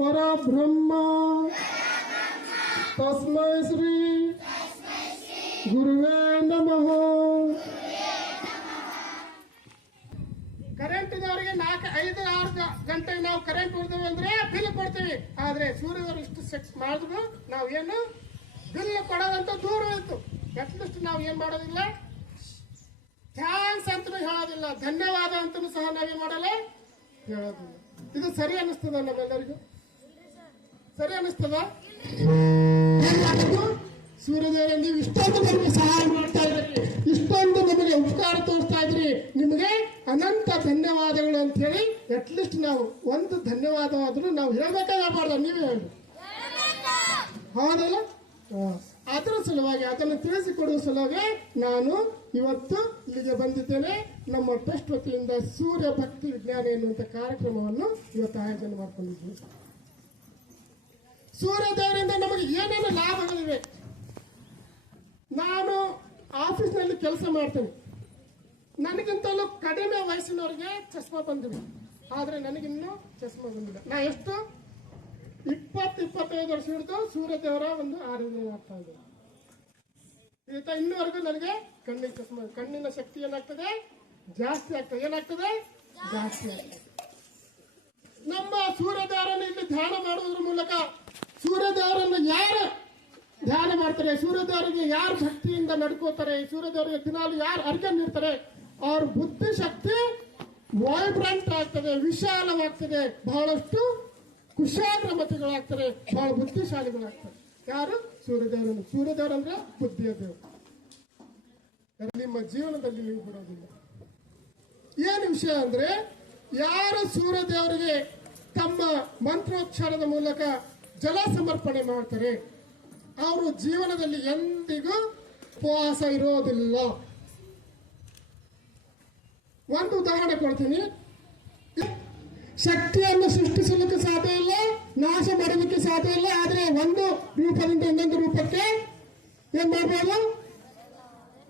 ಪರಬ್ರಹ್ಮ. ತಸ್ಮೈ ಶ್ರೀ ಗುರುವೇ ನಮಃ. ಕರೆಂಟ್ ಇದ್ದವರಿಗೆ ನಾಲ್ಕು, ಐದು, ಆರು ಗಂಟೆ ಗಂಟೆಗೆ ನಾವು ಕರೆಂಟ್ ಹೊಡೆದೇವೆ ಅಂದ್ರೆ ಬಿಲ್ ಕೊಡ್ತೀವಿ. ಆದ್ರೆ ಸೂರ್ಯದವರು ಇಷ್ಟು ಸೆಕ್ಸ್ ಮಾಡಿದ್ರು, ನಾವು ಏನು ಬಿಲ್ ಕೊಡೋದಂತ ದೂರ ಇತ್ತು. ಅಟ್ಲೀಸ್ಟ್ ನಾವು ಏನ್ ಮಾಡೋದಿಲ್ಲ? ಥ್ಯಾಂಕ್ಸ್ ಅಂತ ಹೇಳೋದಿಲ್ಲ. ಧನ್ಯವಾದ ಅಂತಲೂ ಸಹ ನಾವೇನ್ ಮಾಡಲ್ಲ. ಹೇಳೋದಿಲ್ಲ. ಇದು ಸರಿ ಅನ್ನಿಸ್ತದ ನಮ್ಮೆಲ್ಲರಿಗೂ? ಸರಿ ಅನಿಸ್ತದ ಸೂರ್ಯದೇವ ಇಷ್ಟೊಂದು ನಮಗೆ ಸಹಾಯ ಮಾಡ್ತಾ ಇದ್ರಿ. ಇಷ್ಟೊಂದು ನಮಗೆ ಉಪಕಾರ ತೋರಿಸ್ತಾ ಇದ್ರಿ. ನಿಮಗೆ ಅನಂತ ಧನ್ಯವಾದಗಳು ಅಂತ ಹೇಳಿ ಅಟ್ಲೀಸ್ಟ್ ನಾವು ಒಂದು ಧನ್ಯವಾದವಾದ್ರು ನಾವು ಹೇಳ್ಬೇಕಾಗಬಾರ್ದು ನೀವೇ ಹೇಳಿ ಹೌದಲ್ಲ. ಅದರ ಸಲುವಾಗಿ ಅದನ್ನು ತಿಳಿಸಿಕೊಡುವ ಸಲುವಾಗಿ ನಾನು ಇವತ್ತು ಇಲ್ಲಿಗೆ ಬಂದಿದ್ದೇನೆ. ನಮ್ಮ ಟ್ರಸ್ಟ್ ವತಿಯಿಂದ ಸೂರ್ಯ ಭಕ್ತಿ ವಿಜ್ಞಾನ ಎನ್ನುವಂಥ ಕಾರ್ಯಕ್ರಮವನ್ನು ಇವತ್ತು ಆಯೋಜನೆ ಮಾಡಿಕೊಂಡಿದ್ವಿ ಸೂರ್ಯದೇವರಿಂದ ನಮಗೆ ಏನೇನು ಲಾಭಗಳಿವೆ? ನಾನು ಆಫೀಸ್ನಲ್ಲಿ ಕೆಲಸ ಮಾಡ್ತೇನೆ. ನನಗಿಂತಲೂ ಕಡಿಮೆ ವಯಸ್ಸಿನವರಿಗೆ ಚಸ್ಮಾ ಬಂದಿದೆ ಆದರೆ ನನಗಿನ್ನೂ ಚಸ್ಮಾ ಬಂದಿಲ್ಲ ನಾ ಎಷ್ಟು? ಇಪ್ಪತ್ತು ಇಪ್ಪತ್ತೈದು ವರ್ಷ ಹಿಡಿದು ಸೂರ್ಯದೇವರ ಒಂದು ಆರಾಧನೆ ಆಗ್ತಾ ಇದೆ ಈತ ಇನ್ನುವರೆಗೂ ನನಗೆ ಕಣ್ಣಿನ ಚಸ್ಮಾ, ಕಣ್ಣಿನ ಶಕ್ತಿ ಏನಾಗ್ತದೆ? ಜಾಸ್ತಿ ಆಗ್ತದೆ. ಏನಾಗ್ತದೆ? ಜಾಸ್ತಿ ಆಗ್ತದೆ. ನಮ್ಮ ಸೂರ್ಯದೇವರನ್ನು ಇಲ್ಲಿ ಧ್ಯಾನ ಮಾಡುವುದರ ಮೂಲಕ ಸೂರ್ಯದೇವರನ್ನು ಯಾರು ಧ್ಯಾನ ಮಾಡ್ತಾರೆ? ಸೂರ್ಯದೇವರಿಗೆ ಯಾರು ಶಕ್ತಿಯಿಂದ ನಡ್ಕೋತಾರೆ? ಸೂರ್ಯದೇವರಿಗೆ ದಿನಾಲು ಯಾರು ಅರ್ಘ್ಯ ನೀಡ್ತಾರೆ? ಅವ್ರ ಬುದ್ಧಿಶಕ್ತಿ ವೈಬ್ರೆಂಟ್ ಆಗ್ತದೆ, ವಿಶಾಲವಾಗ್ತದೆ, ಬಹಳಷ್ಟು ಕುಶಾಗ್ರಮತಿಗಳಾಗ್ತಾರೆ ಬಹಳ ಬುದ್ಧಿಶಾಲಿಗಳಾಗ್ತಾರೆ ಯಾರು? ಸೂರ್ಯದೇವರನ್ನು. ಸೂರ್ಯದೇವರಂದ್ರೆ ಬುದ್ಧಿಯ ದೇವರು. ನಿಮ್ಮ ಜೀವನದಲ್ಲಿ ನೀವು ಬಿಡೋದಿಲ್ಲ ಏನು ವಿಷಯ ಅಂದ್ರೆ, ಯಾರು ಸೂರ್ಯದೇವರಿಗೆ ತಮ್ಮ ಮಂತ್ರೋಚ್ಚಾರದ ಮೂಲಕ ಜಲ ಸಮರ್ಪಣೆ ಮಾಡ್ತಾರೆ. ಅವರು ಜೀವನದಲ್ಲಿ ಎಂದಿಗೂ ಉಪವಾಸ ಇರೋದಿಲ್ಲ. ಒಂದು ಉದಾಹರಣೆ ಕೊಡ್ತೀನಿ. ಶಕ್ತಿಯನ್ನು ಸೃಷ್ಟಿಸಲಿಕ್ಕೆ ಸಾಧ್ಯ ಇಲ್ಲ, ನಾಶ ಮಾಡಲಿಕ್ಕೆ ಸಾಧ್ಯ ಇಲ್ಲ, ಆದರೆ ಒಂದು ರೂಪದಿಂದ ಇನ್ನೊಂದು ರೂಪಕ್ಕೆ ಏನ್ ಮಾಡ್ಬೋದು?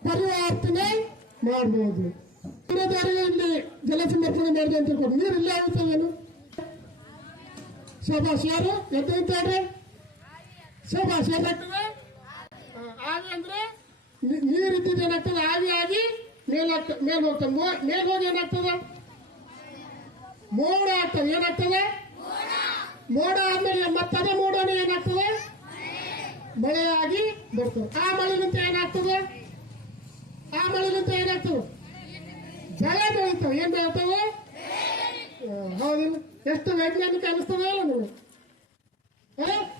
ಪರಿವರ್ತನೆ ಮಾಡಬಹುದು ಸೂರ್ಯದೇವರಿಗೆ ಇಲ್ಲಿ ಜಲ ಸಮರ್ಪಣೆ ಮಾಡಿದೆ ಅಂತ ತಿಳ್ಕೊಂಡು ನೀರು ಇಲ್ಲೇ ಆಗುತ್ತವೇನು ಶಬಾಷ್ ಯಾರು ಎದ್ದು ಹೇಳ್ರಿ ಶಬಾಷ್ ಏನಾಗ್ತದೆ ಆವಿ ಅಂದ್ರೆ ನೀರು ಇದ್ದಿದ್ದು ಏನಾಗ್ತದೆ ಆವಿ ಆಗಿ ಮೇಲಾಗ್ತದೆ ಮೇಲ್ ಹೋಗ್ತದೆ ಮೇಲ್ ಹೋಗಿ ಏನಾಗ್ತದೆ ಮೋಡ ಆಗ್ತದೆ ಏನಾಗ್ತದೆ ಮೋಡ ಆದ್ಮೇಲೆ ಮತ್ತದೇ ಮೋಡನೇ ಏನಾಗ್ತದೆ ಮಳೆಯಾಗಿ ಬರ್ತದೆ ಆ ಮಳೆಗಿಂತ ಏನಾಗ್ತದೆ ಆ ಮಳೆಗಿಂತ ಏನಾಗ್ತದೆ ಬೆಳೆ ಬೆಳೀತವೆ ಏನ್ ಎಷ್ಟು ವೈಜ್ಞಾನಿಕ ಅನಿಸ್ತದೆ ಅಲ್ಲ ನೀವು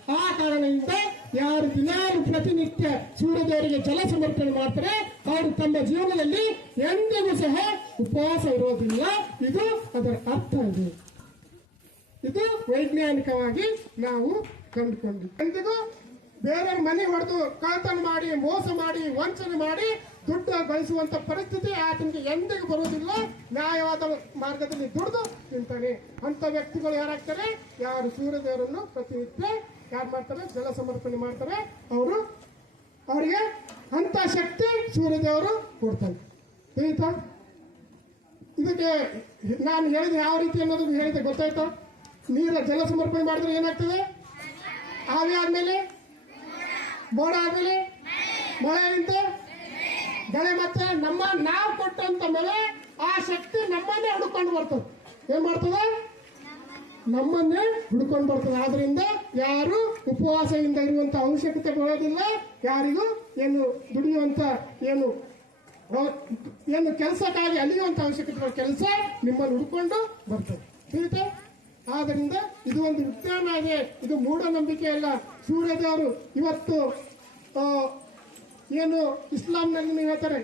ಆ, ಕಾರಣದಿಂದ ಯಾರು ದಿನಾಲು ಪ್ರತಿನಿತ್ಯ ಸೂರ್ಯದೇವರಿಗೆ ಜಲ ಸಮರ್ಪಣೆ ಮಾಡ್ತಾರೆ ಅವರು ತಮ್ಮ ಜೀವನದಲ್ಲಿ ಎಂದಿಗೂ ಸಹ ಉಪವಾಸ ಇರೋದಿಲ್ಲ. ಇದು ಅದರ ಅರ್ಥ ಇದೆ. ಇದು ವೈಜ್ಞಾನಿಕವಾಗಿ ನಾವು ಕಂಡುಕೊಂಡ್ವಿ ಎಂದಿಗೂ ಬೇರೆಯವ್ರ ಮನೆ ಹೊಡೆದು ಕಾತನ್ ಮಾಡಿ, ಮೋಸ ಮಾಡಿ, ವಂಚನೆ ಮಾಡಿ ದುಡ್ಡು ಗಳಿಸುವಂತ ಪರಿಸ್ಥಿತಿ ಆತನಿಗೆ ಎಂದಿಗೂ ಬರುವುದಿಲ್ಲ. ನ್ಯಾಯವಾದ ಮಾರ್ಗದಲ್ಲಿ ದುಡಿದು ತಿಂತಾನೆ ಅಂತ ವ್ಯಕ್ತಿಗಳು ಯಾರಾಗ್ತಾರೆ? ಯಾರು ಸೂರ್ಯದೇವರನ್ನು ಪ್ರತಿನಿತ್ಯ ಯಾರು ಮಾಡ್ತಾರೆ? ಜಲ ಸಮರ್ಪಣೆ ಮಾಡ್ತಾರೆ. ಅವರು ಅವರಿಗೆ ಅಂತ ಶಕ್ತಿ ಸೂರ್ಯದೇವರು ಕೊಡ್ತಾರೆ. ತಿಳಿತಾ? ಇದಕ್ಕೆ ನಾನು ಹೇಳಿದ ಯಾವ ರೀತಿ ಅನ್ನೋದು ಹೇಳಿದೆ ಗೊತ್ತಾಯ್ತಾ? ನೀರ ಜಲ ಸಮರ್ಪಣೆ ಮಾಡಿದ್ರೆ ಏನಾಗ್ತದೆ? ಆವಿ ಆದ್ಮೇಲೆ? ಮೋಡ ಆಗಲಿ ಮಳೆ ನಿಂತು ಬೆಳೆ ಮತ್ತೆ ನಮ್ಮ ನಾವು ಕೊಟ್ಟಂತ ಮೇಲೆ ಆ ಶಕ್ತಿ ನಮ್ಮನ್ನೇ ಹುಡ್ಕೊಂಡು ಬರ್ತದೆ. ಏನ್ ಮಾಡ್ತದೆ ನಮ್ಮನ್ನೇ ಹುಡ್ಕೊಂಡು ಬರ್ತದೆ. ಆದ್ರಿಂದ ಯಾರು ಉಪವಾಸದಿಂದ ಇರುವಂತ ಅವಶ್ಯಕತೆ ಬರೋದಿಲ್ಲ, ಯಾರಿಗೂ ಏನು ದುಡಿಯುವಂತ ಏನು ಏನು ಕೆಲಸಕ್ಕಾಗಿ ಅಲಿಯುವಂತ ಅವಶ್ಯಕತೆ ಕೆಲಸ ನಿಮ್ಮನ್ನು ಹುಡ್ಕೊಂಡು ಬರ್ತದೆ. ತಿಳಿತಾ? ಆದ್ರಿಂದ ಇದು ಒಂದು ವಿಜ್ಞಾನ ಇದೆ. ಇದು ಮೂಢನಂಬಿಕೆ ಅಲ್ಲ. ಸೂರ್ಯದೇವರು ಇವತ್ತು ಏನು ಇಸ್ಲಾಂನಲ್ಲಿ ಹೇಳ್ತಾರೆ,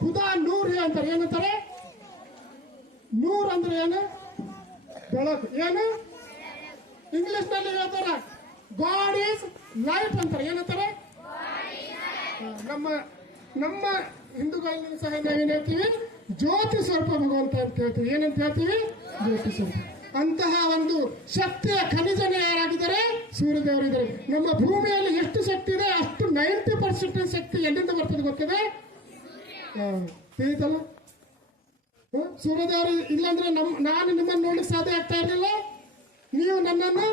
ಖುದಾ ನೂರ್ ಅಂತಾರೆ. ಏನಂತಾರೆ ನೂರ್ ಅಂದ್ರೆ ಏನು? ಬೆಳಕು. ಏನು? ಇಂಗ್ಲಿಷ್ನಲ್ಲಿ ಹೇಳ್ತಾರ ಗಾಡ್ ಈಸ್ ಲೈಫ್ ಅಂತಾರೆ. ಏನಂತಾರೆ ನಮ್ಮ ನಮ್ಮ ಹಿಂದೂಗಳಲ್ಲಿ ಸಹ ನಾವೇನ್ ಹೇಳ್ತೀವಿ? ಜ್ಯೋತಿ ಸ್ವರೂಪ ಭಗವಂತ ಅಂತ ಹೇಳ್ತೀವಿ. ಏನಂತ ಹೇಳ್ತೀವಿ? ಜ್ಯೋತಿ ಸ್ವರೂಪ. ಅಂತಹ ಒಂದು ಶಕ್ತಿಯ ಖನಿಜನ ಯಾರಾಗಿದ್ದಾರೆ ಸೂರ್ಯದೇವರಿದ್ದಾರೆ. ನಮ್ಮ ಭೂಮಿಯಲ್ಲಿ ಎಷ್ಟು ಶಕ್ತಿ ಇದೆ, ಅಷ್ಟು ನೈಂಟಿ ಪರ್ಸೆಂಟ್ ಶಕ್ತಿ ಎಲ್ಲಿಂದ ಬರ್ತದೆ ಗೊತ್ತಿದೆ? ತಿಳಿತಲ್ಲ? ಸೂರ್ಯದೇವರು ಇಲ್ಲಾಂದ್ರೆ ನಮ್, ನಾನು ನಿಮ್ಮನ್ನು ನೋಡ್ಲಿಕ್ಕೆ ಸಾಧ್ಯ ಆಗ್ತಾ ಇರಲಿಲ್ಲ? ನೀವು ನನ್ನನ್ನು?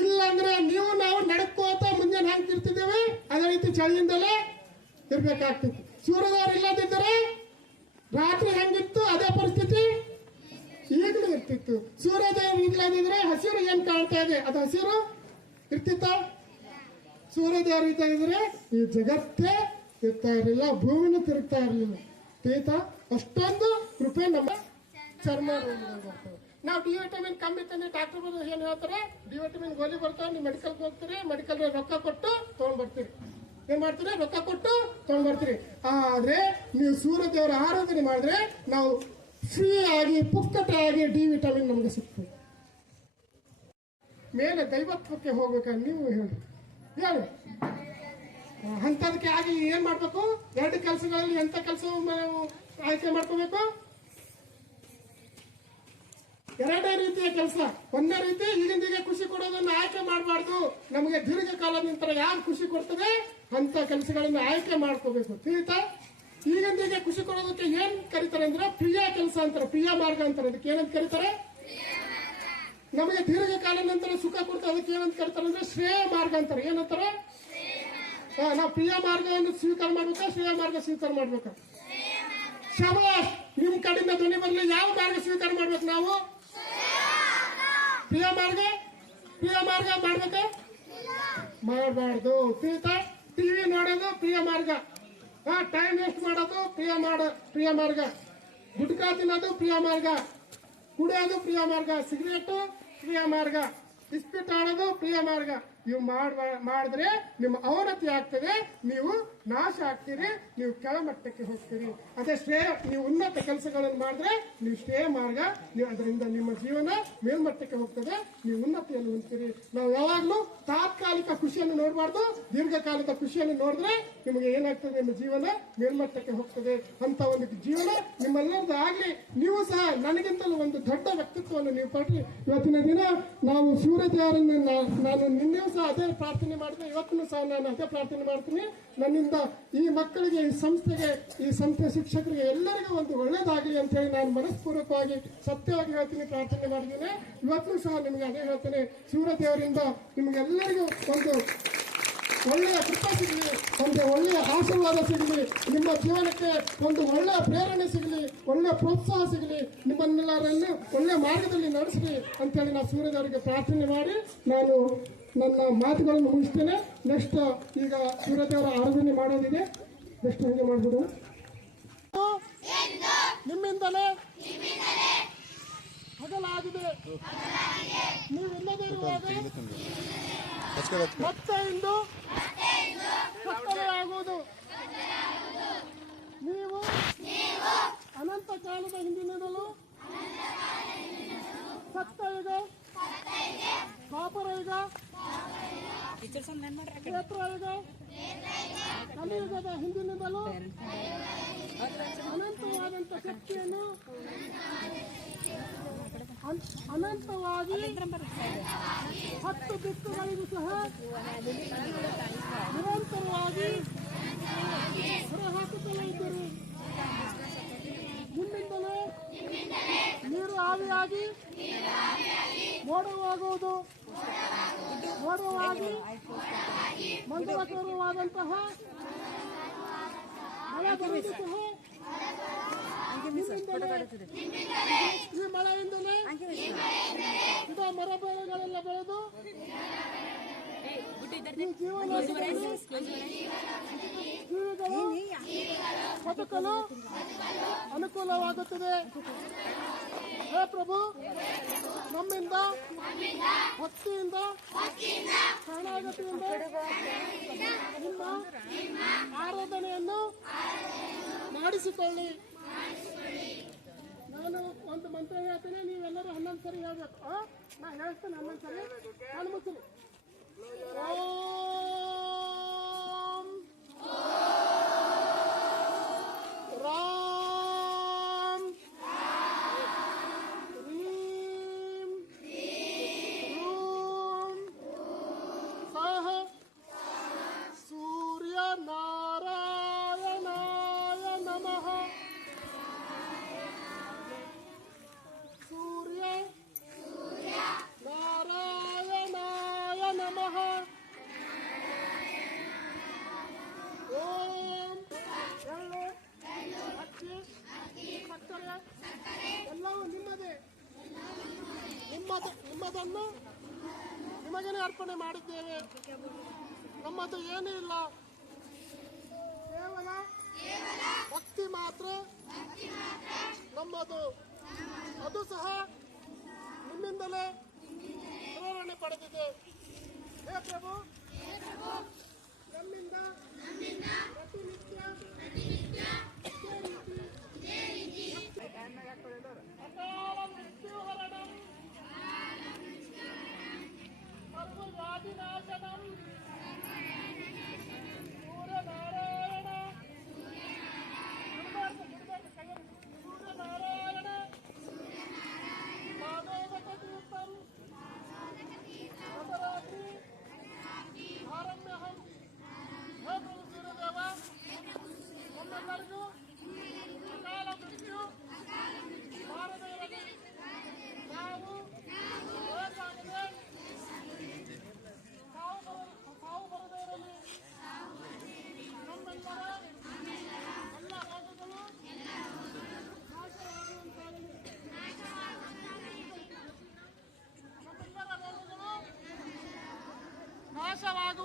ಇಲ್ಲಾಂದ್ರೆ ನೀವು ನಾವು ನಡ್ಕೋತ ಮುಂದೆ ಹೆಂಗ್ ಇರ್ತಿದ್ದೇವೆ, ಅದೇ ರೀತಿ ಚಳಿಯಿಂದಲೇ ಇರ್ಬೇಕಾಗ್ತಿತ್ತು. ಸೂರ್ಯದೇವರು ಇಲ್ಲದಿದ್ದರೆ ರಾತ್ರಿ ಹೆಂಗಿತ್ತು, ಅದೇ ಪರಿಸ್ಥಿತಿ? ಈಗಲೂ ಇರ್ತಿತ್ತು. ಸೂರ್ಯೋದಯ ಇಲ್ಲದಿದ್ರೆ ಹಸಿರು ಏನ್ ಕಾಣ್ತಾ ಇದೆ? ಅದು ಹಸಿರು? ಇರ್ತಿತ್ತ? ಸೂರ್ಯೋದಯ ಇದ್ರೆ ಈ ಜಗತ್ತೇ ಇರ್ತಾ ಇರಲಿಲ್ಲ, ಭೂಮಿನ ತಿರುಗ್ತಾ ಇರಲಿಲ್ಲ. ತೀತ? ಅಷ್ಟೊಂದು ಕೃಪೆ ನಮ್ಮ ಚರ್ಮ ನಾವು ಡಿ ವಿಟಮಿನ್ ಕಮ್ಮಿ ತಂದ್ರೆ ಡಾಕ್ಟರ್ ಬಂದು ಏನ್ ಹೇಳ್ತಾರೆ? ಡಿ ವಿಟಮಿನ್ ಗೋಲಿ ಬರ್ತಾವೆ, ನೀವು ಮೆಡಿಕಲ್ ಹೋಗ್ತೀರಿ ಮೆಡಿಕಲ್ ರೊಕ್ಕ ಕೊಟ್ಟು ತಗೊಂಡ್ ಬರ್ತೀರಿ ಏನ್ ಮಾಡ್ತೀರಿ? ರೊಕ್ಕ ಕೊಟ್ಟು ತಗೊಂಡ್ ಬರ್ತೀರಿ ಆದ್ರೆ ನೀವು ಸೂರ್ಯದೇವರ ಆರಾಧನೆ ಮಾಡಿದ್ರೆ ನಾವು ಫ್ರೀ ಆಗಿ ಪುಕ್ಕಟೆಯಾಗಿ ಡಿ ವಿಟಮಿನ್ ನಮಗೆ ಸಿಗ್ತದೆ. ಮೇಲೆ ದೈವತ್ವಕ್ಕೆ ಹೋಗ್ಬೇಕಂತ ನೀವು ಹೇಳಿ. ಹೇಳಿ. ಅಂಥದಕ್ಕೆ ಆಗಿ ಏನ್ ಮಾಡ್ಬೇಕು? ಎರಡು ಕೆಲಸಗಳಲ್ಲಿ ಎಂತ ಕೆಲಸ ಆಯ್ಕೆ ಮಾಡ್ಕೋಬೇಕು? ಎರಡೇ ರೀತಿಯ ಕೆಲಸ. ಒಂದೇ ರೀತಿ ಈಗಿಂದೀಗ ಖುಷಿ ಕೊಡೋದನ್ನು ಆಯ್ಕೆ ಮಾಡಬಾರ್ದು. ನಮಗೆ ದೀರ್ಘಕಾಲದ ನಂತರ ಯಾರು ಖುಷಿ ಕೊಡ್ತದೆ? ಅಂತ ಕೆಲಸಗಳನ್ನು ಆಯ್ಕೆ ಮಾಡ್ಕೋಬೇಕು. ತಿಳಿತಾ ಈಗಿಂದೀಗ ಖುಷಿ ಕೊಡೋದಕ್ಕೆ ಏನ್ ಕರೀತಾರೆ ಅಂದ್ರೆ ಪ್ರಿಯ ಕೆಲಸ ಅಂತಾರೆ, ಪ್ರಿಯ ಮಾರ್ಗ ಅಂತಾರೆ. ಅದಕ್ಕೆ ಏನಂತ ಕರೀತಾರೆ? ನಮಗೆ ದೀರ್ಘಕಾಲ ನಂತರ ಸುಖ ಕೊಡ್ತಾ ಅದಕ್ಕೆ ಏನಂತ ಕರೀತಾರೆ ಅಂದ್ರೆ ಶ್ರೇಯ ಮಾರ್ಗ ಅಂತಾರೆ. ಏನಂತಾರೆ? ನಾವು ಪ್ರಿಯ ಮಾರ್ಗವನ್ನು ಸ್ವೀಕಾರ ಮಾಡ್ಬೇಕಾ, ಶ್ರೇಯ ಮಾರ್ಗ ಸ್ವೀಕಾರ ಮಾಡ್ಬೇಕಾ? ಶಬಾಷ್, ನಿಮ್ ಕಡೆಯಿಂದ ಧ್ವನಿ ಬರಲಿ, ಯಾವ ಮಾರ್ಗ ಸ್ವೀಕಾರ ಮಾಡ್ಬೇಕು ನಾವು? ಪ್ರಿಯ ಮಾರ್ಗ? ಪ್ರಿಯ ಮಾರ್ಗ ಮಾಡ್ಬೇಕಾ? ಮಾಡಬಾರ್ದು. ತಿಳಿತಾ ಟಿವಿ ನೋಡೋದು ಪ್ರಿಯ ಮಾರ್ಗ. ಟೈಮ್ ವೇಸ್ಟ್ ಮಾಡೋದು ಪ್ರಿಯ ಮಾಡ ಪ್ರಿಯ ಮಾರ್ಗ ಗುಟ್ಕಾ ತಿನ್ನೋದು ಪ್ರಿಯ ಮಾರ್ಗ ಕುಡಿಯೋದು ಪ್ರಿಯ ಮಾರ್ಗ ಸಿಗರೇಟು ಪ್ರಿಯ ಮಾರ್ಗ ಇಸ್ಪಿಟ್ ಆಡೋದು ಪ್ರಿಯ ಮಾರ್ಗ ಮಾಡುವ, ಮಾಡಿದ್ರೆ ನಿಮ್ಮ ಅವನತಿ ಆಗ್ತದೆ, ನೀವು ನಾಶ ಆಗ್ತೀರಿ, ನೀವು ಕೆಳಮಟ್ಟಕ್ಕೆ ಹೋಗ್ತೀರಿ. ಅದೇ ಶ್ರೇಯ, ನೀವು ಉನ್ನತ ಕೆಲಸಗಳನ್ನು ಮಾಡಿದ್ರೆ ನೀವು ಶ್ರೇಯ ಮಾರ್ಗ, ನೀವು ಅದರಿಂದ ನಿಮ್ಮ ಜೀವನ ಮೇಲ್ಮಟ್ಟಕ್ಕೆ ಹೋಗ್ತದೆ, ನೀವು ಉನ್ನತಿಯನ್ನು ಹೊಂದ್ತೀರಿ. ನಾವು ಯಾವಾಗಲೂ ತಾತ್ಕಾಲಿಕ ಖುಷಿಯನ್ನು ನೋಡಬಾರ್ದು, ದೀರ್ಘಕಾಲದ ಖುಷಿಯನ್ನು ನೋಡಿದ್ರೆ ನಿಮಗೆ ಏನಾಗ್ತದೆ, ನಿಮ್ಮ ಜೀವನ ಮೇಲ್ಮಟ್ಟಕ್ಕೆ ಹೋಗ್ತದೆ. ಅಂತ ಒಂದು ಜೀವನ ನಿಮ್ಮೆಲ್ಲರದ್ದು ಆಗಲಿ. ನೀವು ಸಹ ನನಗಿಂತಲೂ ಒಂದು ದೊಡ್ಡ ವ್ಯಕ್ತಿತ್ವವನ್ನು ನೀವು ಪಡ್ರಿ. ಇವತ್ತಿನ ದಿನ ನಾವು ಸೂರ್ಯದೇವರನ್ನು ನಾ- ನಾನು ನಿನ್ನೆಯೂ ಸಹ ಅದೇ ಪ್ರಾರ್ಥನೆ ಮಾಡಿದೆ. ಇವತ್ತಿನೂ ಸಹ ನಾನು ಅದೇ ಪ್ರಾರ್ಥನೆ ಮಾಡ್ತೀನಿ. ನನ್ನಿಂದ ಈ ಮಕ್ಕಳಿಗೆ, ಈ ಸಂಸ್ಥೆಗೆ, ಈ ಸಂಸ್ಥೆ ಶಿಕ್ಷಕರಿಗೆ ಎಲ್ಲರಿಗೂ ಒಂದು ಒಳ್ಳೇದಾಗಲಿ ಅಂತ ಹೇಳಿ ನಾನು ಮನಸ್ಪೂರ್ವಕವಾಗಿ ಸತ್ಯವಾಗಿ ಹೇಳ್ತೀನಿ, ಪ್ರಾರ್ಥನೆ ಮಾಡ್ತೀನಿ. ಇವತ್ತು ಸಹ ನಿಮಗೆ ಅದೇ ಹೇಳ್ತೇನೆ. ಸೂರ್ಯದೇವರಿಂದ ನಿಮಗೆಲ್ಲರಿಗೂ ಒಂದು ಒಳ್ಳೆಯ ಕೃಪ ಸಿಗಲಿ, ಒಂದು ಒಳ್ಳೆಯ ಆಶೀರ್ವಾದ ಸಿಗಲಿ, ನಿಮ್ಮ ಜೀವನಕ್ಕೆ ಒಂದು ಒಳ್ಳೆಯ ಪ್ರೇರಣೆ ಸಿಗಲಿ, ಒಳ್ಳೆಯ ಪ್ರೋತ್ಸಾಹ ಸಿಗಲಿ, ನಿಮ್ಮನ್ನೆಲ್ಲರನ್ನು ಒಳ್ಳೆಯ ಮಾರ್ಗದಲ್ಲಿ ನಡೆಸಲಿ ಅಂತೇಳಿ ನಾವು ಸೂರ್ಯದೇವರಿಗೆ ಪ್ರಾರ್ಥನೆ ಮಾಡಿ ನಾನು ನನ್ನ ಮಾತುಗಳನ್ನು ಮುಗಿಸ್ತೇನೆ. ನೆಕ್ಸ್ಟ್ ಈಗ ಸೂರ್ಯದೇವರ ಆರಾಧನೆ ಮಾಡೋದಿದೆ. ನೆಕ್ಸ್ಟ್ ಹೀಗೆ ಮಾಡ್ಬೋದು ನಿಮ್ಮಿಂದಲೇ ಹಗಲಾಗಿದೆ. ನೀವಿಲ್ಲದೆ ಇರುವಾಗ ಮತ್ತೆ ಇಂದು ಕತ್ತಲೆಯಾಗುವುದು ನೀವು ಅನಂತ ಕಾಲದ ಹಿಂದಿನಿಂದಲೂ ಸತ್ತ ಈಗ ಪಾಪರ ಯುಗ ಕ್ಷೇತ್ರ ಯುಗ ಕಲಿಯುಗದ ಹಿಂದಿನಿಂದಲೂ ಅನಂತವಾದಂತ ಶಕ್ತಿಯನ್ನು ಅನ್- ಅನಂತವಾಗಿ ಹತ್ತು ದಿಕ್ಕುಗಳಿಗೂ ಸಹ ನಿರಂತರವಾಗಿ ಹೊರಹಾಕುತ್ತಲೇ ಇದ್ದರು ನಿಮ್ಮಿಂದಲೇ ನೀರು ಆವಿಯಾಗಿ ಮೋಡವಾಗುವುದು. ಮೋಡವಾಗಿ ಮಂಗಳಕರವಾದಂತಹ ಮಳೆ ಈ ಮಳೆಯಿಂದಲೇ ಗಿಡ ಮರ ಬೆಳೆಗಳೆಲ್ಲ ಬೆಳೆದು ಬದುಕಲು ಅನುಕೂಲವಾಗುತ್ತದೆ. ಹೇ ಪ್ರಭು, ನಮ್ಮಿಂದ, ಭಕ್ತಿಯಿಂದ, ಶರಣಾಗತಿಯಿಂದ ನಿಮ್ಮ ಆರಾಧನೆಯನ್ನು ಮಾಡಿಸಿಕೊಳ್ಳಿ. ನಾನು ಒಂದು ಮಂತ್ರ ಹೇಳ್ತೇನೆ ನೀವೆಲ್ಲರೂ ಹನ್ನೊಂದು ಸರಿ ಹೇಳಬೇಕು. ನಾನು ನಾ ಹೇಳ್ತೇನೆ ಹನ್ನೊಂದು ಸರಿ. ನಾನು ಮುಚ್ಚಲಿ. ôm ನಿಮ್ಮದನ್ನು ನಿಮಗೇನೆ ಅರ್ಪಣೆ ಮಾಡಿದ್ದೇವೆ. ನಮ್ಮದು ಏನೂ ಇಲ್ಲ. ಕೇವಲ ಭಕ್ತಿ ಮಾತ್ರ. ನಮ್ಮದು ಅದು ಸಹ ನಿಮ್ಮಿಂದಲೇ ಪ್ರೇರಣೆ ಪಡೆದಿದೆ. ಹೇ ಪ್ರಭು. ನಮ್ಮಿಂದ ಪ್ರತಿನಿತ್ಯ Adinasa Naruto.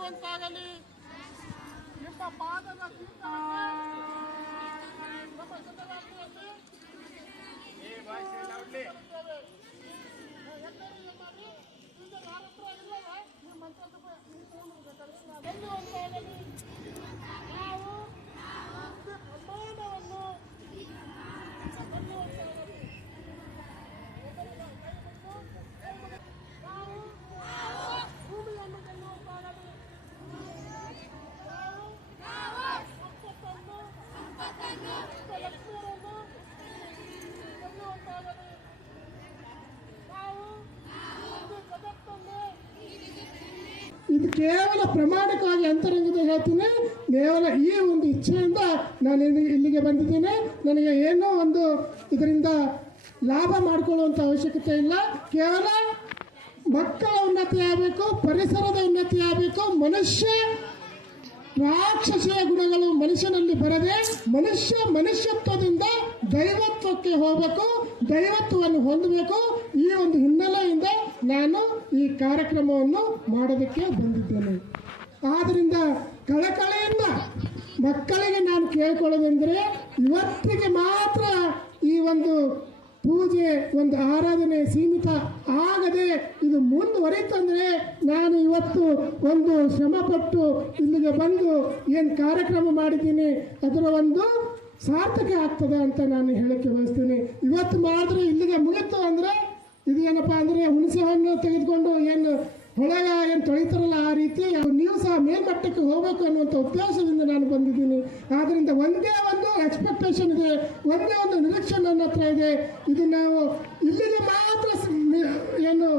ನಾಶವಾಗುವಂತಾಗಲಿ ನಿಮ್ಮ ಪಾದದ ತೀರ್ಥವನ್ನು ನಮ್ಮ ಜನರಾತ್ರಿಯಲ್ಲಿ ಬರುತ್ತೇವೆ. ಎಲ್ಲರೂ ಏನ್ ಮಾಡ್ರಿ? ಹಿಂದೆ ಯಾರ ಹತ್ರ ಇಲ್ಲವ? ನೀವು ಮಂತ್ರ ತಗೋ, ನೀವು ತಗೊಂಡ್ಬರ್ಬೇಕಾದ್ರೆ ಎಲ್ಲಿ ಒಂದಾಗಲಿ ನಾವು ಈ ಬ್ರಹ್ಮಾಂಡವನ್ನು ಗೆಲ್ಲುವಂತಾಗಲಿ. ಎಲ್ಲರಿಗೂ ಕೈ ಮುಗಿದು, ಕೈ ಮುಗಿದು. ನಾವು ಭೂಮಿಯನ್ನು ಗೆಲ್ಲುವಂತಾಗಲಿ ನಾವು ಸಂಪತ್ತನ್ನು ಲಕ್ಷ್ಮಿಯರನ್ನು ಗೆಲ್ಲುವಂತಾಗಲಿ ನಾವು ಈ ಜಗತ್ತನ್ನು ಇದು ಕೇವಲ ಪ್ರಮಾಣಕ್ಕಾಗಿ ಅಂತರಂಗದ ಹೇಳ್ತೀನಿ. ಕೇವಲ ಈ ಒಂದು ಇಚ್ಛೆಯಿಂದ ನಾನು ಇಲ್ಲಿ- ಇಲ್ಲಿಗೆ ಬಂದಿದ್ದೀನಿ. ನನಗೆ ಏನೋ ಒಂದು ಇದರಿಂದ ಲಾಭ ಮಾಡಿಕೊಳ್ಳುವಂಥ ಅವಶ್ಯಕತೆ ಇಲ್ಲ. ಕೇವಲ ಮಕ್ಕಳ ಉನ್ನತಿ ಆಗಬೇಕು, ಪರಿಸರದ ಉನ್ನತಿ ಆಗಬೇಕು. ಮನುಷ್ಯ ರಾಕ್ಷಸಿಯ ಗುಣಗಳು ಮನುಷ್ಯನಲ್ಲಿ ಬರದೆ ಮನುಷ್ಯ ಮನುಷ್ಯತ್ವದಿಂದ ದೈವತ್ವಕ್ಕೆ ಹೋಗಬೇಕು, ದೈವತ್ವವನ್ನು ಹೊಂದಬೇಕು. ಈ ಒಂದು ಹಿನ್ನೆಲೆಯಿಂದ ನಾನು ಈ ಕಾರ್ಯಕ್ರಮವನ್ನು ಮಾಡೋದಕ್ಕೆ ಬಂದಿದ್ದೇನೆ. ಆದ್ದರಿಂದ ಕಳಕಳೆಯಿಂದ ಮಕ್ಕಳಿಗೆ ನಾನು ಕೇಳ್ಕೊಳ್ಳೋದೆಂದರೆ ಇವತ್ತಿಗೆ ಮಾತ್ರ ಈ ಒಂದು ಪೂಜೆ, ಒಂದು ಆರಾಧನೆ ಸೀಮಿತ ಆಗದೆ ಇದು ಮುಂದುವರಿತಂದರೆ ನಾನು ಇವತ್ತು ಒಂದು ಶ್ರಮಪಟ್ಟು ಇಲ್ಲಿಗೆ ಬಂದು ಏನು ಕಾರ್ಯಕ್ರಮ ಮಾಡಿದ್ದೀನಿ, ಅದರ ಒಂದು ಸಾರ್ಥಕ ಆಗ್ತದೆ ಅಂತ ನಾನು ಹೇಳಕ್ಕೆ ಬಯಸ್ತೀನಿ. ಇವತ್ತು ಮಾಡಿದ್ರೆ ಇಲ್ಲಿಗೆ ಮುಗಿತು ಅಂದ್ರೆ ಇದು ಏನಪ್ಪ ಅಂದ್ರೆ ಹುಣಸೆ ಹಣ್ಣು ತೆಗೆದುಕೊಂಡು ಏನು ಹೊಳೆಗ ಏನು ತೊಳಿತಾರಲ್ಲ ಆ ರೀತಿ ನೀವು ಸಹ ಮೇಲ್ಮಟ್ಟಕ್ಕೆ ಹೋಗಬೇಕು ಅನ್ನುವಂಥ ಉದ್ದೇಶದಿಂದ ನಾನು ಬಂದಿದ್ದೀನಿ. ಆದ್ದರಿಂದ ಒಂದೇ ಒಂದು ಎಕ್ಸ್ಪೆಕ್ಟೇಷನ್ ಇದೆ, ಒಂದೇ ಒಂದು ನಿರೀಕ್ಷೆ ನನ್ನ ಹತ್ರ ಇದೆ. ಇದು ನಾವು ಇಲ್ಲಿಗೆ ಮಾತ್ರ ಏನು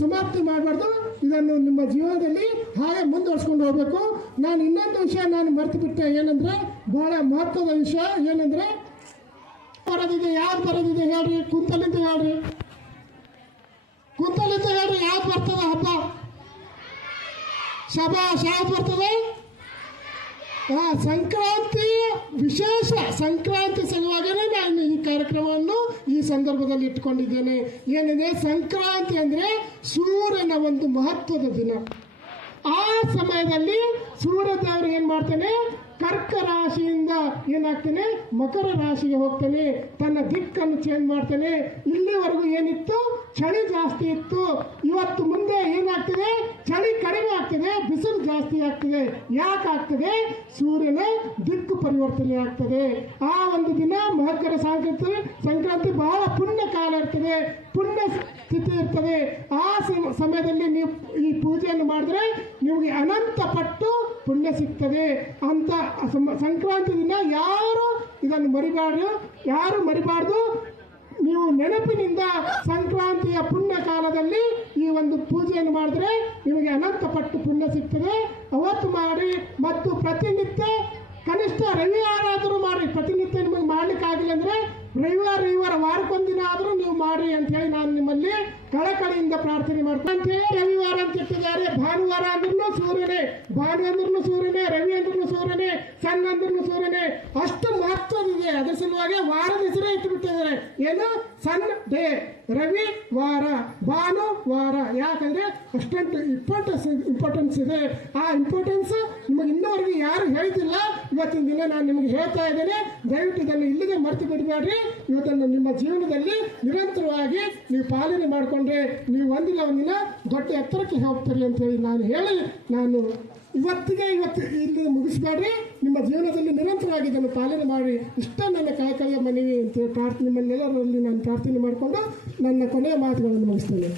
ಸಮಾಪ್ತಿ ಮಾಡಬಾರ್ದು. ಇದನ್ನು ನಿಮ್ಮ ಜೀವನದಲ್ಲಿ ಹಾಗೆ ಮುಂದುವರ್ಸ್ಕೊಂಡು ಹೋಗಬೇಕು. ನಾನು ಇನ್ನೊಂದು ವಿಷಯ ನಾನು ಮರೆತು ಬಿಟ್ಟೆ ಏನಂದ್ರೆ, ಬಹಳ ಮಹತ್ವದ ವಿಷಯ ಏನಂದ್ರೆ, ಬರೋದಿದೆ, ಯಾರು ಬರೋದಿದೆ ಹೇಳ್ರಿ ಕುಂತಲಿಂದ ಹೇಳ್ರಿ. ಕುಂತಲಿಂದ ಹೇಳ್ರಿ, ಯಾವ್ದು ಬರ್ತದ ಹಬ್ಬ? ಶಬಾಷ್ ಯಾವ್ದು ಬರ್ತದೆ? ಆ ಸಂಕ್ರಾಂತಿ ವಿಶೇಷ. ಸಂಕ್ರಾಂತಿ ಸಲುವಾಗಿನೇ ನಾನು ಈ ಕಾರ್ಯಕ್ರಮವನ್ನು ಈ ಸಂದರ್ಭದಲ್ಲಿ ಇಟ್ಕೊಂಡಿದ್ದೇನೆ. ಏನಿದೆ? ಸಂಕ್ರಾಂತಿ ಅಂದ್ರೆ ಸೂರ್ಯನ ಒಂದು ಮಹತ್ವದ ದಿನ. ಆ ಸಮಯದಲ್ಲಿ ಸೂರ್ಯ ದೇವರು ಏನು ಮಾಡ್ತಾನೆ? ಕರ್ಕ ರಾಶಿಯಿಂದ ಏನಾಗ್ತಾನೆ? ಮಕರ ರಾಶಿಗೆ ಹೋಗ್ತಾನೆ. ತನ್ನ ದಿಕ್ಕನ್ನು ಚೇಂಜ್ ಮಾಡ್ತಾನೆ. ಇಲ್ಲಿವರೆಗೂ ಏನಿತ್ತು? ಚಳಿ ಜಾಸ್ತಿ ಇತ್ತು. ಇವತ್ತು ಮುಂದೆ ಏನಾಗ್ತದೆ? ಚಳಿ ಕಡಿಮೆ ಆಗ್ತದೆ. ಬಿಸಿಲು ಜಾಸ್ತಿ ಆಗ್ತದೆ. ಯಾಕಾಗ್ತದೆ ಸೂರ್ಯನ ದಿಕ್ಕು ಪರಿವರ್ತನೆ ಆಗ್ತದೆ. ಆ ಒಂದು ದಿನ ಮಹಕರ ಸಂಕ್ರಾಂತಿ ಸಂಕ್ರಾಂತಿ ಬಹಳ ಪುಣ್ಯ ಕಾಲ ಇರ್ತದೆ. ಪುಣ್ಯ ಸ್ಥಿತಿ ಇರ್ತದೆ. ಆ ಸಮ- ಸಮಯದಲ್ಲಿ ನೀವು ಈ ಪೂಜೆಯನ್ನು ಮಾಡಿದ್ರೆ ನಿಮಗೆ ಅನಂತ ಪಟ್ಟು ಪುಣ್ಯ ಸಿಗ್ತದೆ ಅಂತ ಸಂಕ್ರಾಂತಿ ದಿನ ಯಾರು ಇದನ್ನು ಮರಿಬಾರ್ದು, ಯಾರು ಮರಿಬಾರ್ದು, ನೀವು ನೆನಪಿನಿಂದ ಸಂಕ್ರಾಂತಿಯ ಪುಣ್ಯ ಕಾಲದಲ್ಲಿ ಈ ಒಂದು ಪೂಜೆಯನ್ನು ಮಾಡಿದ್ರೆ ನಿಮಗೆ ಅನಂತ ಪಟ್ಟು ಪುಣ್ಯ ಸಿಗ್ತದೆ. ಅವತ್ತು ಮಾಡಿ ಮತ್ತು ಪ್ರತಿನಿತ್ಯ ಕನಿಷ್ಠ ರವಿವಾರ ಆದರೂ ಮಾಡಿ. ಪ್ರತಿನಿತ್ಯ ನಿಮಗೆ ಮಾಡ್ಲಿಕ್ಕೆ ಆಗಿಲ್ಲ ಅಂದ್ರೆ ರವಿವಾರ ರವಿವಾರ ವಾರಕ್ಕೊಂದಿನ ಆದರೂ ನೀವು ಮಾಡಿ ಅಂತ ಹೇಳಿ ನಾನು ನಿಮ್ಮಲ್ಲಿ ಕಳಕಳಿಯಿಂದ ಪ್ರಾರ್ಥನೆ ಮಾಡ್ತಾರೆ. ರವಿವಾರ ಅಂತ ಇಟ್ಟಿದ್ದಾರೆ. ಭಾನುವಾರ ಅಂದ್ರೂ ಸೂರ್ಯನೇ, ಭಾನು ಅಂದ್ರೂ ಸೂರ್ಯನೇ, ರವಿ ಅಂದ್ರೂ ಸೂರ್ಯನೇ ಸಣ್ಣ ಅಂದ್ರೂ ಸೂರ್ಯನೇ. ಅಷ್ಟು ಮಹತ್ವದಿದೆ ಅದರ ಸಲುವಾಗಿ ವಾರದ ಹೆಸರೇ ಇಟ್ಟುಬಿಟ್ಟಿದ್ದಾರೆ ಏನು? ಸಣ್ಣ ಡೇ. ರವಿ ವಾರ, ಭಾನು ವಾರ. ಯಾಕಂದ್ರೆ ಅಷ್ಟೊಂದು ಇಂಪಾರ್ಟೆನ್ಸ್ ಇಂಪಾರ್ಟೆನ್ಸ್ ಇದೆ. ಆ ಇಂಪಾರ್ಟೆನ್ಸ್ ನಿಮಗೆ ಇನ್ನೂವರೆಗೆ ಯಾರು ಹೇಳ್ತಿಲ್ಲ ಇವತ್ತಿನ ದಿನ ನಾನು ನಿಮಗೆ ಹೇಳ್ತಾ ಇದ್ದೇನೆ. ದಯವಿಟ್ಟು ಇದನ್ನು ಇಲ್ಲಿಗೆ ಮರೆತು ಬಿಡಬೇಡ್ರಿ ಇವತ್ತನ್ನು ನಿಮ್ಮ ಜೀವನದಲ್ಲಿ ನಿರಂತರವಾಗಿ ನೀವು ಪಾಲನೆ ಮಾಡಿಕೊಂಡ್ರೆ ನೀವು ಒಂದಿನ ಒಂದಿನ ದೊಡ್ಡ ಎತ್ತರಕ್ಕೆ ಹೋಗ್ತೀರಿ ಅಂತ ಹೇಳಿ ನಾನು ಹೇಳಿ, ನಾನು ಇವತ್ತಿಗೆ ಇವತ್ತು ಇಲ್ಲಿ ಮುಗಿಸ್ಬೇಡ್ರಿ. ನಿಮ್ಮ ಜೀವನದಲ್ಲಿ ನಿರಂತರವಾಗಿ ಇದನ್ನು ಪಾಲನೆ ಮಾಡಿ. ಇಷ್ಟ ನನ್ನ ಕಾಯಕದ ಮನವಿ ಅಂತೇಳಿ ಪ್ರಾರ್ಥನೆ, ನಿಮ್ಮನ್ನೆಲ್ಲರಲ್ಲಿ ನಾನು ಪ್ರಾರ್ಥನೆ ಮಾಡಿಕೊಂಡು ನನ್ನ ಕೊನೆಯ ಮಾತುಗಳನ್ನು ಮುಗಿಸ್ತೇನೆ.